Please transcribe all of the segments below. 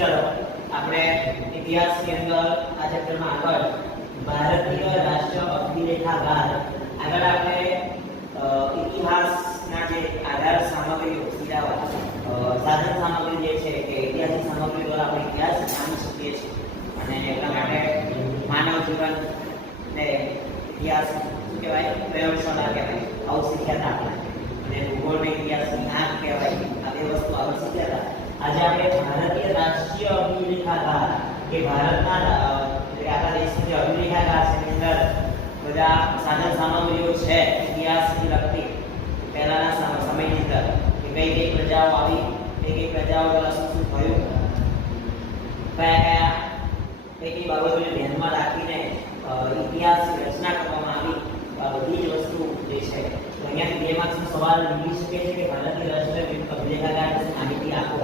ચલો, આપણે ઇતિહાસની અંદર આ ચેપ્ટરમાં આગળ ભારતીય રાષ્ટ્ર અભિલેખાગાર આગળ આપણે ઇતિહાસના જે આધાર સામગ્રીઓ સીધા સાધન સામગ્રી જે છે કે ઐતિહાસિક સામગ્રી દ્વારા આપણે ઇતિહાસ જાણી શકીએ છીએ. અને એટલા માટે માનવ જીવન ને ઇતિહાસ, શું કહેવાય? પ્રયોગશાળા કહેવાય. આવું શીખ્યા હતા આપણે. અને ભૂગોળ ઇતિહાસ જ્ઞાન કહેવાય આ બે વસ્તુ આપણે શીખ્યા હતા આજે આપણે ભારતીય રાષ્ટ્રીય અભિલેખાગાર કે ભારતના એટલે આપણા દેશની જે અભિલેખાગાર છે અંદર બધા સાધન સામગ્રીઓ છે ઇતિહાસથી લગતી. પહેલાના સમયની અંદર કે કઈ કઈ પ્રજાઓ આવી, કઈ કઈ પ્રજાઓ દ્વારા શું શું થયું. કયા કયા, કઈ કઈ બાબતોને ધ્યાનમાં રાખીને ઇતિહાસ ઇતિહાસની રચના કરવામાં આવી આ બધી જ વસ્તુ જે છે અહીંયાથી બે માર્ક્સનો સવાલ નીકળી શકે છે કે ભારતીય રાષ્ટ્રીય અભિલેખાગાર માહિતી આપો?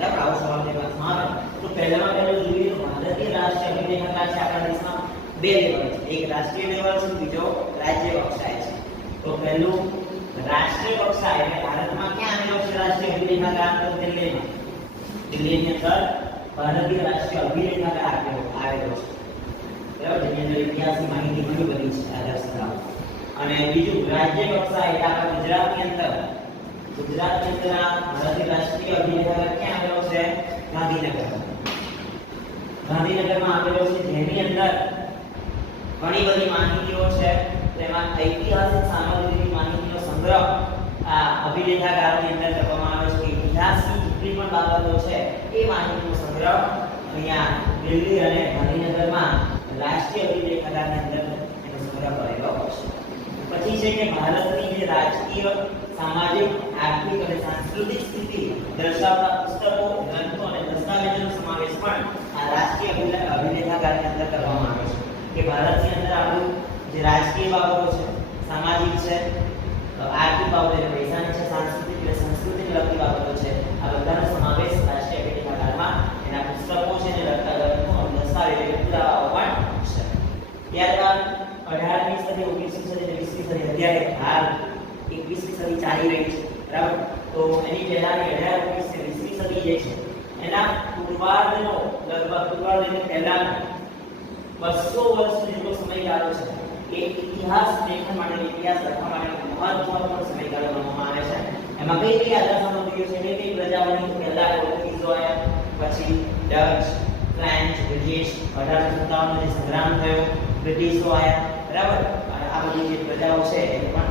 બરાબર આવો સવાલ માર્ક્સમાં આવે તો પહેલામાં પહેલું જોઈએ ભારતીય રાષ્ટ્રીય અભિલેખાગાર છે આપણા દેશમાં બે લેવલ છે. એક રાષ્ટ્રીય લેવલ છે, બીજો રાજ્ય કક્ષાએ છે. તો પહેલું રાષ્ટ્રીય કક્ષા એટલે ભારતમાં ક્યાં આવેલો છે રાષ્ટ્રીય અભિલેખાગાર તો દિલ્હીમાં. દિલ્હીની અંદર ભારતીય રાષ્ટ્રીય અભિલેખાગાર આવેલો છે. બરાબર? જેની અંદર ઇતિહાસની માહિતી ઘણી બધી છે આધાર અને બીજું રાજ્ય કક્ષા એટલે આપણા ગુજરાતની અંદર. ગુજરાતની અંદર ભારતીય રાષ્ટ્રીય અભિલેખાગાર ક્યાં અહીંયા દિલ્હી અને ગાંધીનગરમાં રાષ્ટ્રીય અભિલેખાગારની અંદર સંગ્રહ કરેલો પછી છે કે ભારતની જે રાજકીય, સામાજિક, આર્થિક અને સાંસ્કૃતિક સ્થિતિ દર્શાવતા પુસ્તકો ગ્રંથો અને દસ્તાવેજોનો સમાવેશ પણ આ આવે છે. કે ભારતની અંદર આપણું જે રાજકીય સદી, ઓગણીસમી સદી અત્યારે હાલ એકવીસમી સદી ચાલી રહી છે, બરાબર? તો એની પહેલાની અઢાર, ઓગણીસ વીસમી સદી જે છે એના પૂર્વાર્ધનો લગભગ પૂર્વાર્ધ એટલે પહેલાનો બસો વર્ષ જેટલો સમયગાળો છે એ ઇતિહાસ લેખન માટે ઇતિહાસ લખવા માટે મહત્વપૂર્ણ સમયગાળો ગણવામાં આવે છે એમાં કઈ કઈ આધાર સામગ્રીઓ છે કઈ કઈ પ્રજાઓની પહેલા પોર્ટુગીઝો આવ્યા પછી ડચ ફ્રેન્ચ બ્રિટિશ અઢારસો સત્તાવનનો જે સંગ્રામ થયો બ્રિટિશો આવ્યા બરાબર? અને આ બધી જે પ્રજાઓ છે એને પણ